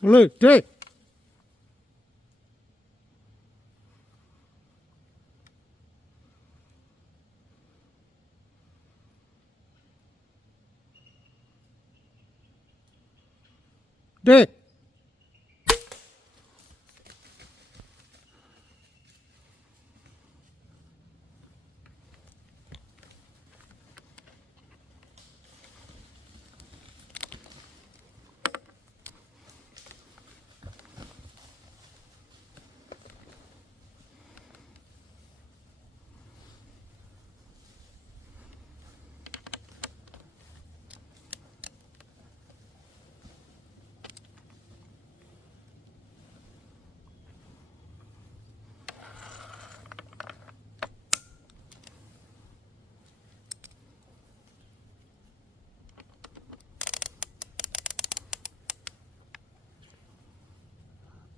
Lên đi. Đi.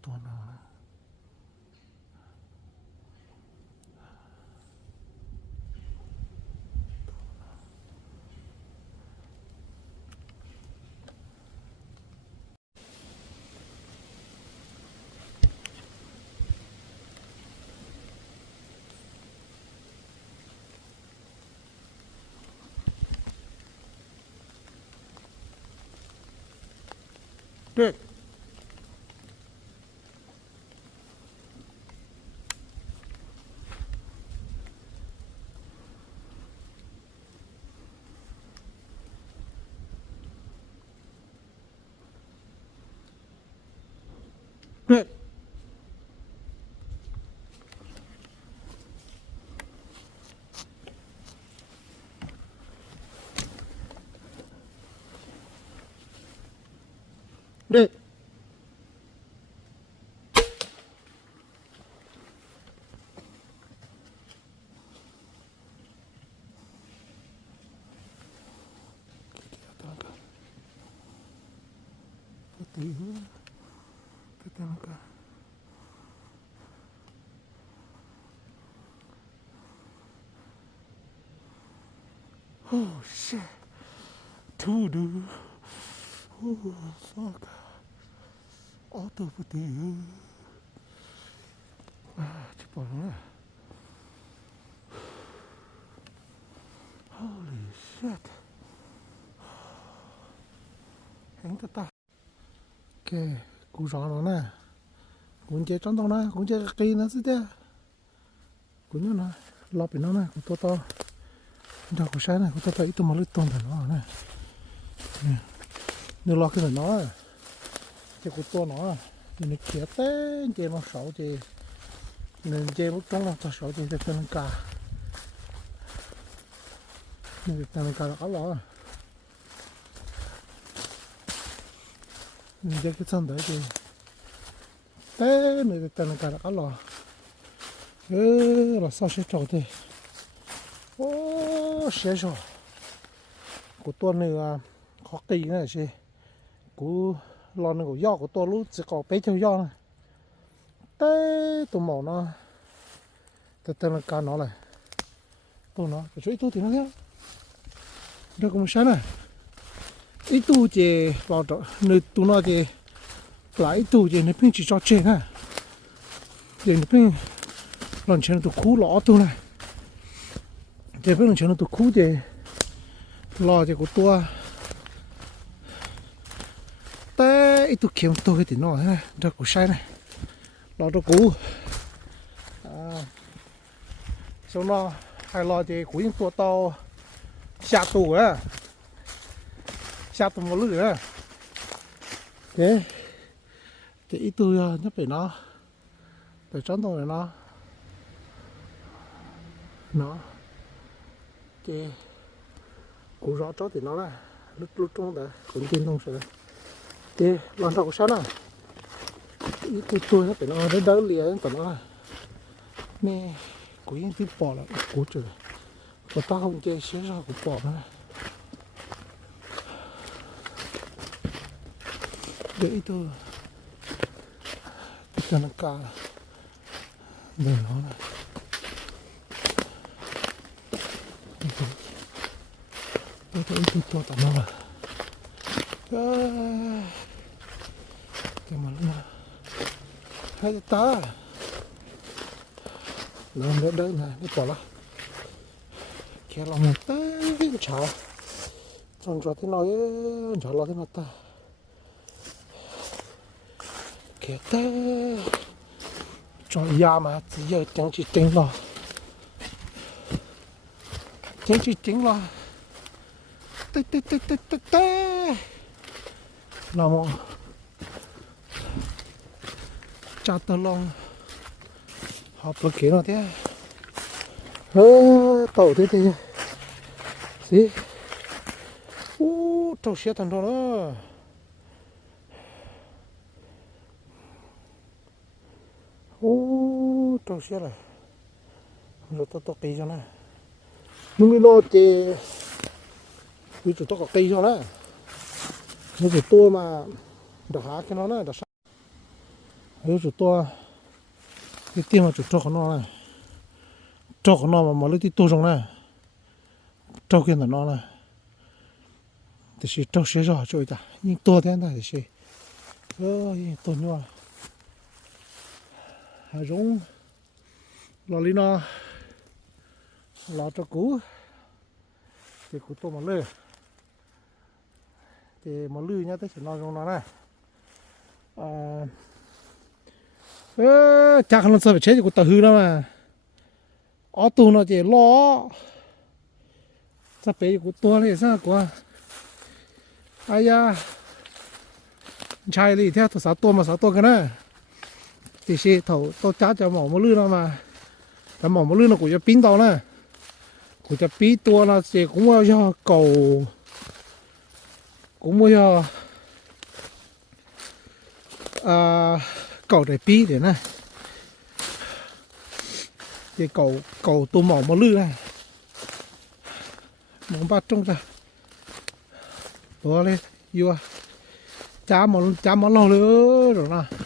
Tuần nào đi. Đi. Đi. Oh shit. Two dude. Oh fuck. Auto put chỉ bỏ nữa. Holy shit. Hãng ta. Ok, cú rõ nó nè. Cuốn chế trong đó nè, cuốn chế cây nó xí thế. Cuốn nó nè, lọp nó nè, cuốn to. Đâu có sai này, cuốn to ít tôm mà lít tôm phải nó nè. Nếu lọp cái này nó nè. Chế cuốn to nó nè. Nên kia tên chế nó sầu chế. Nên chế mức trong là ta sầu chế cho nó cả. Nên cho nó cả là lọ. Nên chế cái chân đấy chế. Thế này ta nó cả là lọ. Là sao sẽ trâu thế. Ô sẽ rồi. Của tôi này là khó kỳ này chứ. Của lon này của do của tôi lúc chỉ có bé theo do này. Thế tôi màu nó. Ta nó cả nó này. Tôi nó, cái chỗ ít tôi thì nó thế. Đây có một sáng này. Ít tôi chỉ vào đó, nơi tôi nói thì lại ít tôi chỉ nơi bên chỉ cho trên ha. Để nơi bên lần trên tôi cú lọ tôi này. Để bên lần trên tôi cú thì lọ thì của tôi. Té ít tôi kiếm tôi cái tí nó ha, đây của sai này. Lọ tôi cú. Sau đó hai lọ thì của những tôi to xa tù á. Xa tù một lưỡi á. Thế thì ít tôi nhấp về nó. Để trốn tôi nó thì cũng rõ chó thì nó là lúc trong đó cũng tin không sợ thì lần đầu sao nào ít tôi nó phải nó đến đỡ liền tao nó nè cũng những tí bò là cố trời và tao không chơi xé ra cũng bò nữa để ít tôi cho nó cả để nó này tôi ít tôi tao nó là cái mà nó hay ta lớn đỡ đỡ này nó bỏ lại kia lòng một tay chả trong trò thế nói chả lo thế nào ta kia ta cho ya mà chỉ giờ chẳng chỉ tính lo chẳng chỉ tính lo tê tê tê tê tê tê là một cha tơ long học được kiến rồi thế tàu thế thì gì tàu xe thằng đó tàu xe này rồi tao cây cho này nhưng lo thì cứ tụi tao có cây cho này nếu tụi tôi mà đào há cái nó này đào nếu tụi tôi cái tiền mà tụi cho nó này cho nó mà lấy tí tôi trong này cho cái nó này thì chỉ cho xe rồi chơi ta nhưng tôi thế này thì chỉ tôi nhua giống lò li nó lò cho cú thì cú tôi mà lư thì mà lư nhá tới chỉ lo trong nó này chắc nó sẽ phải chết thì cú tao hư đó mà ở tù nó chỉ lo sắp bé cú tua này sao quá ai da trai đi theo thằng sáu tua cái này thì xe thầu tôi chát cho mỏ một lư nó mà cái mỏ một lư nó cũng cho pin tàu nè cũng cho pin tua nó sẽ cũng mua cho cầu cũng mua cho cầu để pin để này thì cầu tua mỏ một lư này mỏ ba trong ra tua lên vô chá mỏ lâu nữa rồi nè